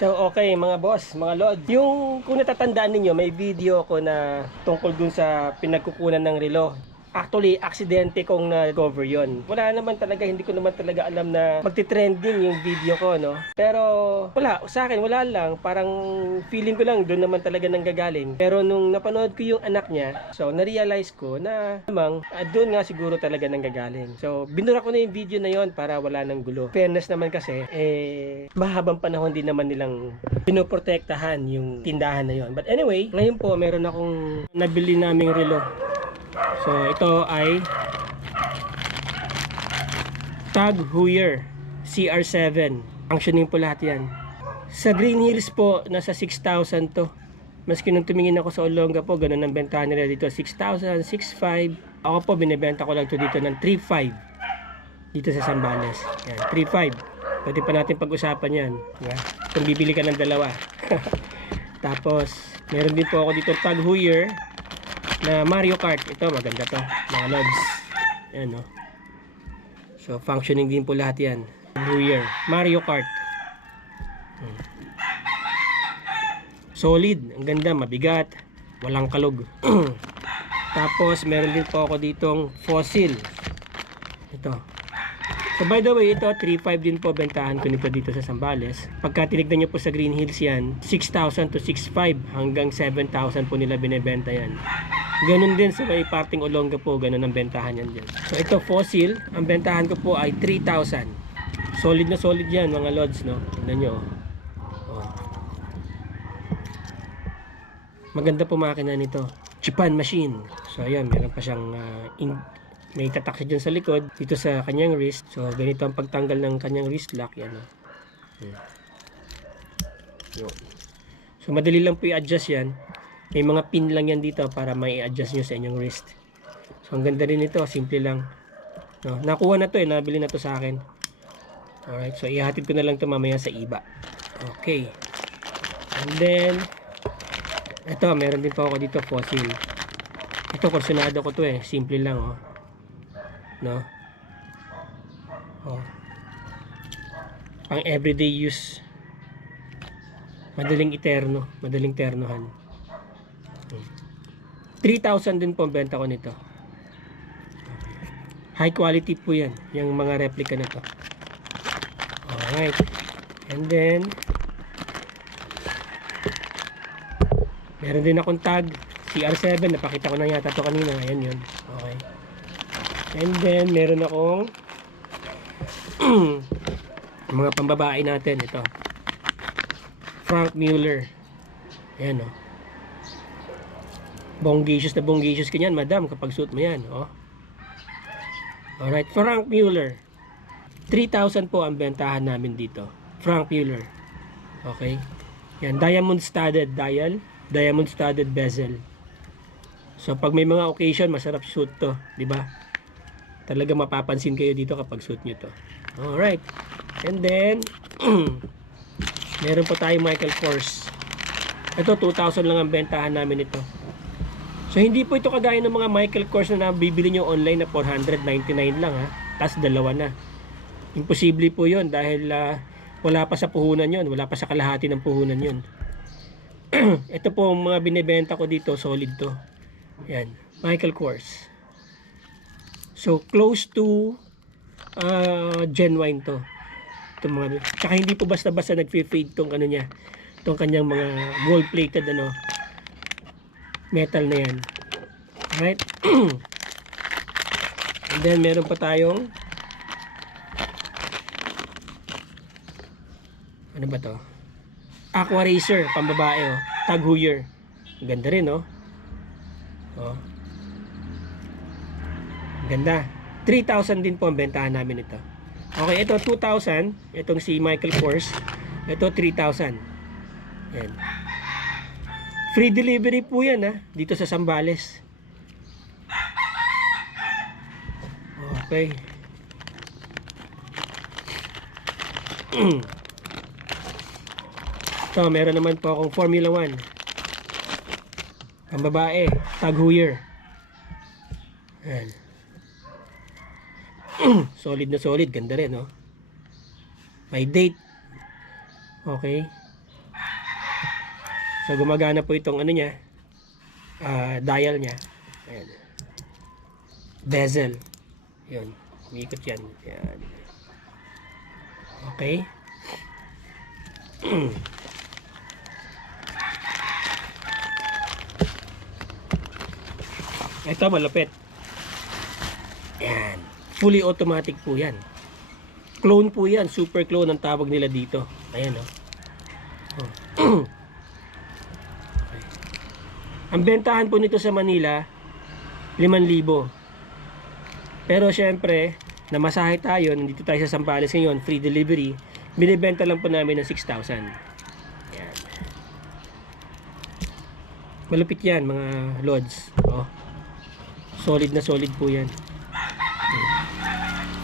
So okay mga boss, mga lord. Yung kung natatandaan ninyo, may video ko na tungkol dun sa pinagkukunan ng relo. Actually, aksidente kong na-cover yon. Wala naman talaga, hindi ko naman talaga alam na magti-trending yung video ko, no? Pero wala, sa akin wala lang. Parang feeling ko lang doon naman talaga nanggagaling. Pero nung napanood ko yung anak niya, so na-realize ko na namang ah, doon nga siguro talaga nanggagaling. So binura ko na yung video na yon para wala nang gulo. Fairness naman kasi, eh, mahabang panahon din naman nilang pinoprotektahan yung tindahan na yon. But anyway, ngayon po meron akong nabili naming relo. So ito ay Tag Heuer CR7. Functioning po lahat yan. Sa Green Hills po, nasa 6,000 to. Maski nung tumingin ako sa Olonga po, ganun ang bentahan nila dito. 6,000, 6,500. Ako po, binibenta ko lang to dito ng 3,500. Dito sa Sambales. Yan, 3,500. Pwede pa natin pag-usapan yan. Diba? Kung bibili ka ng dalawa. Tapos, meron din po ako dito Tag Heuer na Mario Kart. Ito, maganda to. Mga lods. Yan, no? So, functioning din po lahat yan. New Year. Mario Kart. Hmm. Solid. Ang ganda. Mabigat. Walang kalog. Tapos, meron din po ako ditong fossil. Ito. So, by the way, ito, 3.5 din po bentahan ko nito dito sa Sambales. Pagka tinignan nyo po sa Green Hills yan, 6,000 to 6,500 hanggang 7,000 po nila binibenta yan. Ganun din sa may parting Olonga po, ganun ang bentahan yan dyan. So ito fossil, ang bentahan ko po ay 3,000. Solid na solid yan mga lods, no? Tingnan nyo. oh. Oh. Maganda po makina nito. Japan machine. So ayan, meron pa siyang ah, in- may tatak siya sa likod, dito sa kanyang wrist. So ganito ang pagtanggal ng kanyang wrist lock. Yan, oh. Hmm. So madali lang po i-adjust yan. May mga pin lang yan dito para may adjust nyo sa inyong wrist. So, ang ganda rin ito. Simple lang. No, nakuha na to eh. Nabili na to sa akin. Alright. So, ihatid ko na lang to mamaya sa iba. Okay. And then, ito. Meron din pa ako dito fossil. Ito, kursunado ko to eh. Simple lang oh. No? Oh. Pang everyday use. Madaling iterno. Madaling ternohan. 3,000 din po ang benta ko nito. High quality po yan. Yung mga replica na to. Alright. And then, meron din akong tag. CR7. Napakita ko na yata to kanina. Ayan yun. Okay. And then, meron akong mga pambabae natin. Ito. Frank Mueller. Ayan o. Oh. Bongacious na bongacious ka niyan, madam, kapag suit mo yan. Oh. Alright, Frank Mueller. 3,000 po ang bentahan namin dito. Frank Mueller. Okay. Yan, diamond studded dial, diamond studded bezel. So, pag may mga occasion, masarap suit to. ba? Talaga mapapansin kayo dito kapag suit nyo to. Alright. And then, meron po tayo Michael Kors. Ito, 2,000 lang ang bentahan namin ito. So hindi po ito kagaya ng mga Michael Kors na nabibili nyo online na 499 lang ha. Tapos dalawa na. Imposible po yon dahil uh, wala pa sa puhunan yon, wala pa sa kalahati ng puhunan yon. ito po mga binebenta ko dito, solid to. Yan, Michael Kors. So close to uh, genuine to. Ito mga, tsaka hindi po basta-basta nagfe-fade tong ano niya, tong kanyang mga gold plated ano, metal na yan. Alright? And then, meron pa tayong ano ba to? Aqua Racer, pambabae, oh. Tag Heuer. Ganda rin, oh. Oh. Ganda. 3,000 din po ang bentahan namin ito. Okay, ito 2,000. Itong si Michael Kors. Ito 3,000. Yan. Free delivery po yan ha, dito sa Sambales. Okay. Ito, meron naman po akong Formula 1. Ang babae, Tag Heuer. Ayan. solid na solid, ganda rin, no? May date. Okay. So gumagana po itong ano niya, ah, dial niya. Ayan. Bezel. Yun. Umiikot yan. Yan. Okay. Ito malupit. Yan. Fully automatic po yan. Clone po yan. Super clone ang tawag nila dito. Ayan o. Oh. Ang bentahan po nito sa Manila, 5,000. Pero syempre, namasahe tayo, nandito tayo sa Sambales ngayon, free delivery, binibenta lang po namin ng 6,000. Yan. Malupit yan, mga lods. Oh. Solid na solid po yan.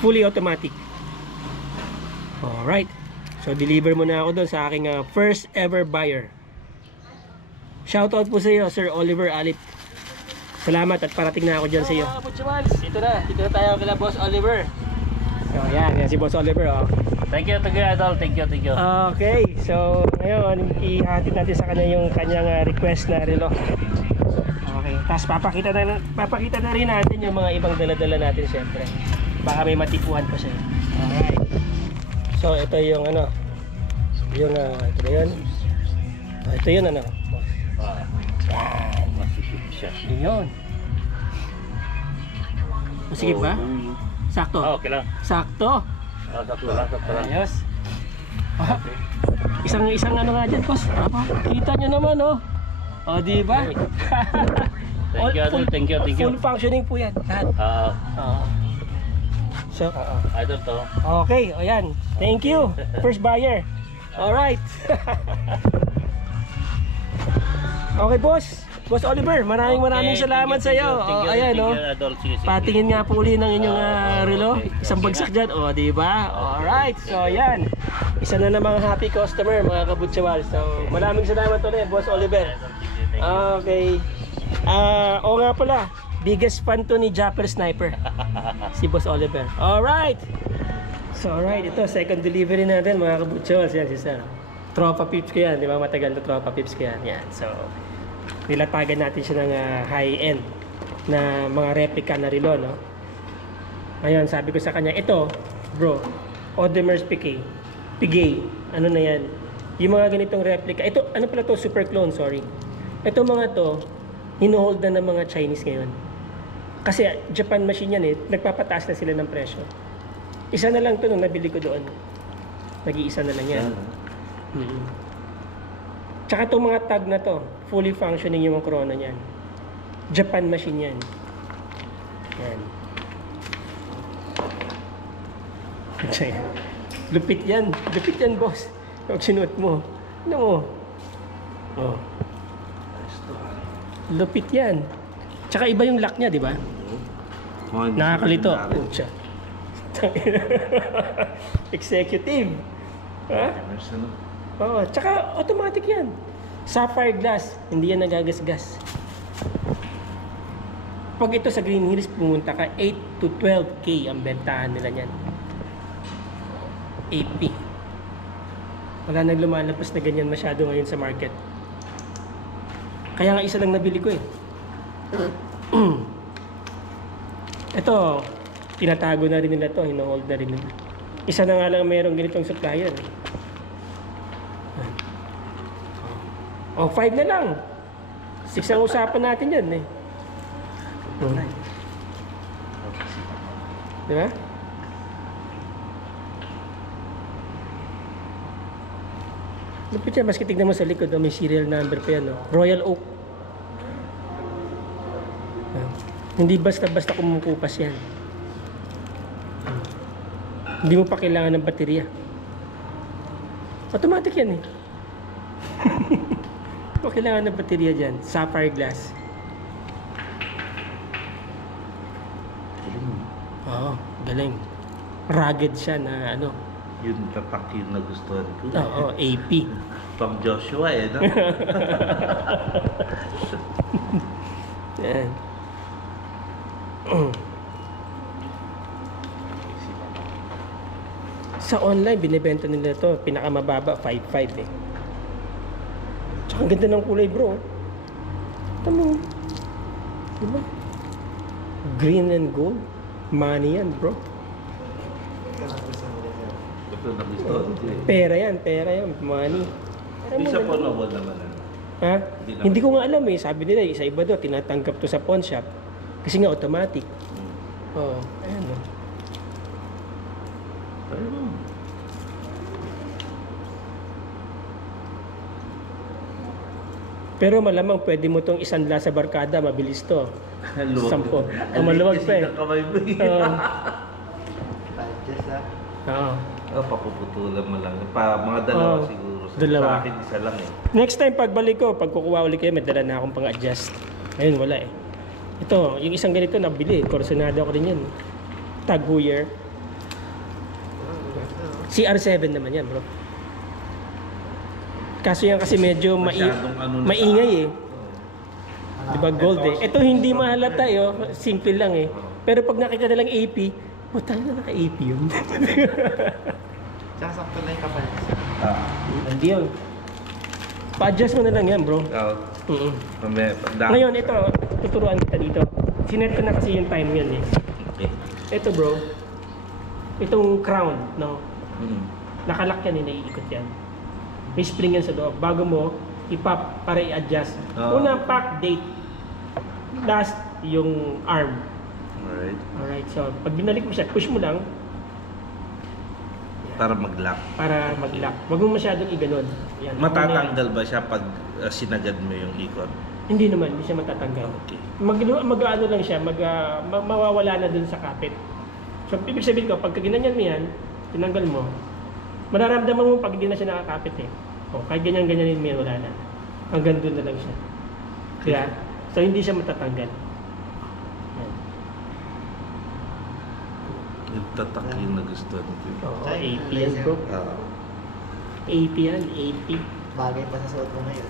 Fully automatic. Alright. So, deliver mo na ako doon sa aking ah, first ever buyer. Shoutout po sa iyo, Sir Oliver Alip. Salamat at parating na ako dyan sa iyo. Mga Butchmans, ito na. Dito na tayo kila Boss Oliver. So, yan. Yan si Boss Oliver. Oh. Thank you, thank you, Idol. Thank you, thank you. Okay. So, ngayon, ihatid natin sa kanya yung kanyang ah, request na relo. Okay. Tapos papakita na, papakita na rin natin yung mga ibang dala-dala natin syempre. Baka may matipuhan pa siya. Alright. So, ito yung ano. Yung, ah, ito yun. Ah, ito yun ano. Ah, Yan. masisip siya. Yun. Sige ba? Oh, Sakto. Ah, okay lang. Sakto. Ah, sakto lang, sakto lang. Ayos. Ah, isang isang ano nga dyan, boss. Apa? Kita nyo naman, oh. O, di ba? Thank you. Thank you, thank you. Full functioning po yan. Lahat. Ah, Oo. So, oo. Idol to. Okay, o yan. Thank you. First buyer. Alright. okay, boss. Boss Oliver, maraming maraming Okay, salamat thank sa you, iyo. thank you, Oh, ayan, thank oh. you. Sige, sige. Patingin nga po uli ng inyong Ah, relo. okay. Isang bagsak dyan. O, di ba? Alright. So, yan. Isa na namang happy customer, mga kabutsawal. So, maraming salamat ulit, Boss Oliver. Thank you. Okay. Ah, oo nga pala. Biggest fan to ni Japper Sniper. si Boss Oliver. Alright. So, alright. Ito, second delivery natin, mga kabutsawal. Yan, si Sir. Tropa pips ko yan. Di ba? Matagal na tropa pips ko yan. Yan. So, nilatagan natin siya ng ah, high-end na mga replica na relo, no? Ngayon, sabi ko sa kanya, ito, bro, Audemars Piguet. Piguet. Ano na yan? Yung mga ganitong replica. Ito, ano pala to? Super clone, sorry. Ito mga to, hinuhold na ng mga Chinese ngayon. Kasi Japan machine yan eh. Nagpapataas na sila ng presyo. Isa na lang to nung nabili ko doon. Nag-iisa na lang yan. Mm. Tsaka itong mga tag na to, fully functioning yung corona niyan. Japan machine yan. Yan. Lupit yan. Lupit yan, boss. Pag sinuot mo. Ano mo? Oh. Lupit yan. Tsaka iba yung lock niya, di ba? Nakakalito. Pucha. Executive. Ha? Oo, tsaka automatic yan. Sapphire glass, hindi yan nagagasgas. Pag ito sa Green Hills, pumunta ka, 8 to 12K ang bentahan nila niyan. 8P. Wala nang lumalabas na ganyan masyado ngayon sa market. Kaya nga isa lang nabili ko eh. ito, tinatago na rin nila to, hino-hold na rin nila. Isa na nga lang merong ganitong supplier. Oh, five na lang. Six ang usapan natin yan eh. Hmm. Di ba? Lupit yan, maski tignan mo sa likod, oh, may serial number pa yan. Oh. Royal Oak. Ah, Hindi basta-basta kumukupas yan. Hmm. Hindi mo pa kailangan ng baterya. Automatic yan eh. Kailangan ng baterya dyan. Sapphire glass. Oo, galing. Rugged siya na ano. Yun tatak yung nagustuhan ko. Oo, AP. Pang Joshua eh, no? Yan. Sa online, binibenta nila to pinakamababa, 5.5 eh. Tsaka ang ganda ng kulay bro. Tama. Diba? Green and gold. Money yan bro. Pera yan, pera yan. Money. Hindi siya panawal naman ano. Ha? Hindi naman. Hindi ko nga alam eh. Sabi nila, isa iba daw, tinatanggap to sa pawn shop. Kasi nga automatic. Hmm. Oo. Ayan o. Ayun. Pero malamang pwede mo tong isanla sa barkada, mabilis to. Luwag. Sampo. Ang Oh, maluwag pa eh. ng kamay mo eh. Oo. Ah. Oo. Ah, papuputulan mo lang. Pa, mga dalawa Oo. siguro. Sa, Dalawa. Sa akin, isa lang eh. Next time pagbalik ko, pag kukuha ulit kayo, may dala na akong pang-adjust. Ayun, wala eh. Ito, yung isang ganito nabili. Corsonado ko rin yan. Tag Heuer. CR7 naman yan, bro. Kaso yan kasi medyo mai Masyadong ano na maingay eh. Oo. Di ba gold eh. Ito hindi mahalata eh. oh. Simple lang eh. Pero pag nakita nilang AP, putang na naka-AP yun. Tsaka sakto lang yung kapal. Ah. Hindi yun. Pa-adjust mo na lang yan, bro. Oo. Mm Mamaya, pagdami. Ngayon, ito, tuturuan kita dito. Sinet ko na kasi yung time yan eh. Okay. Ito bro, itong crown, no? Hmm. Nakalak yan eh, naiikot yan. May spring yan sa loob. Bago mo, ipop para i-adjust. Oo. Una, pack date. Last, yung arm. Alright. Alright, so pag binalik mo siya, push mo lang Para mag-lock. para mag-lock. Huwag mo masyadong iganon. Yan. Matatanggal ba siya pag uh, sinagad mo yung ikot? Hindi naman, hindi siya matatanggal. Okay. Mag, mag ano lang siya, mag, ma- mawawala na dun sa kapit. So, ibig sabihin ko, pagka ginanyan mo yan, tinanggal mo, mararamdaman mo pag hindi na siya nakakapit eh. O, kahit ganyan-ganyanin mo yan, wala na. Hanggang dun na lang siya. Kaya, so hindi siya matatanggal. Yan. Yung tatak yung nagustuhan ko. Oo, AP yan bro. Ah. AP yan, AP. Bagay pa sa suot mo ngayon.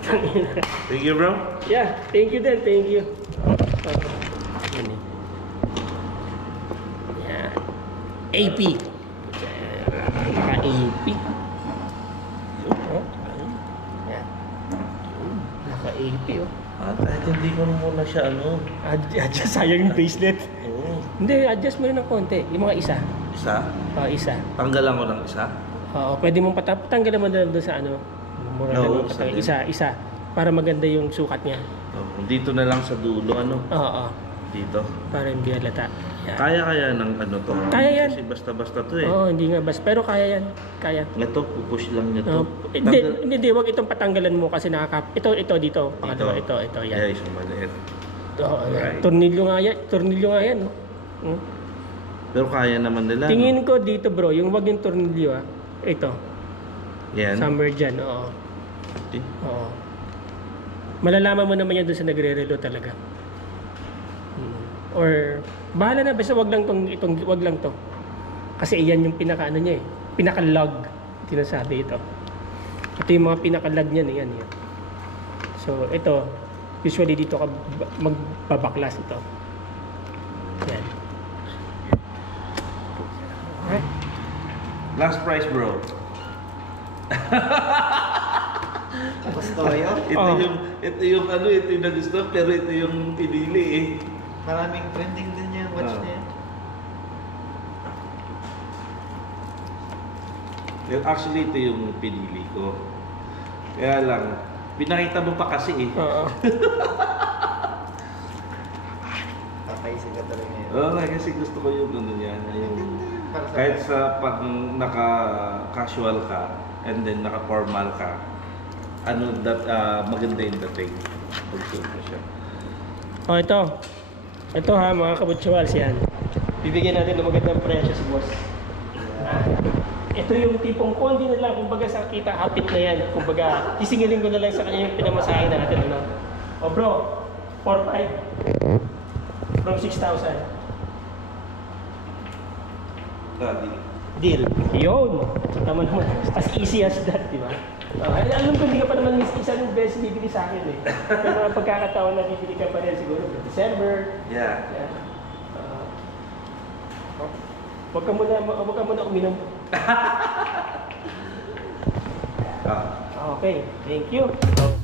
Thank you, bro. yeah, thank you din, thank you. Yan eh. Yan. AP. Naka-AP. Oh, Yan. Naka-AP oh. Ah, kahit hindi ko muna siya ano. Ad- Adjust, sayang yung bracelet. Oo. Hindi, adjust mo rin ng konti. Yung mga isa. Isa? Oo, isa. Tanggalan ko ng isa? Oo, pwede mong patap tanggalan mo na doon sa ano. Mura Oo, lang sa patanggal. din. isa, isa. Para maganda yung sukat niya. Oh, dito na lang sa dulo, ano? Oo, Dito. para hindi halata. Yan. Kaya kaya ng ano to? Kaya yan. Kasi basta-basta to eh. Oo, hindi nga bas. Pero kaya yan. Kaya. Ito, pupush lang niya to. Oo. hindi, hindi, hindi, wag itong patanggalan mo kasi nakaka... Ito, ito, dito. Pangalawa, ito, ito, yan. Yeah, isang maliit. Oo, yan. Alright. Tornilyo nga yan. Tornilyo nga yan. no? Hmm. Pero kaya naman nila. no? Tingin ko dito bro, yung wag yung tornilyo ah. Ito, Yan. somewhere dyan, oo. Eh, Oo. Malalaman mo naman yan doon sa nagre-relo talaga. Or bahala na basta wag lang tong itong wag lang to. Kasi iyan yung pinaka ano niya eh. Pinaka log tinasabi ito. Ito yung mga pinaka log niyan eh, yan. So ito usually dito ka ba- magbabaklas ito. Yan. Alright. Last price, bro. Gusto yun? Ito Oh. yung, ito yung ano, ito yung nagustuhan, pero ito yung pinili eh. Maraming trending din yung watch Ah. niya. Well, Actually, ito yung pinili ko. Kaya lang, pinakita mo pa kasi eh. Oo. Papaisip ka talaga yun. Oo nga, kasi gusto ko yung ano yan. Yung, Para sa kahit sa pag naka-casual ka, and then naka-formal ka, ano, that, ah, maganda yung dating. Pag-suit mo siya. Oh, ito. Ito ha, mga kabutsuals yan. Bibigyan natin ng magandang presyo si boss. Ah, ito yung tipong kondi na lang, kumbaga sa kita, hapit na yan. Kumbaga, isingilin ko na lang sa kanya yung pinamasahin natin. Ano? O bro, 4-5 from 6,000. Dali. Deal. Yun. Tama naman. As easy as that, di ba? Uh, alam ko hindi ka pa naman is- isang beses bibili sa akin eh. May mga pagkakataon na bibili ka pa rin siguro sa December, Yeah. Yeah. Uh, wag ka muna, wag ka muna uminom. Ah. Okay, thank you. Bye.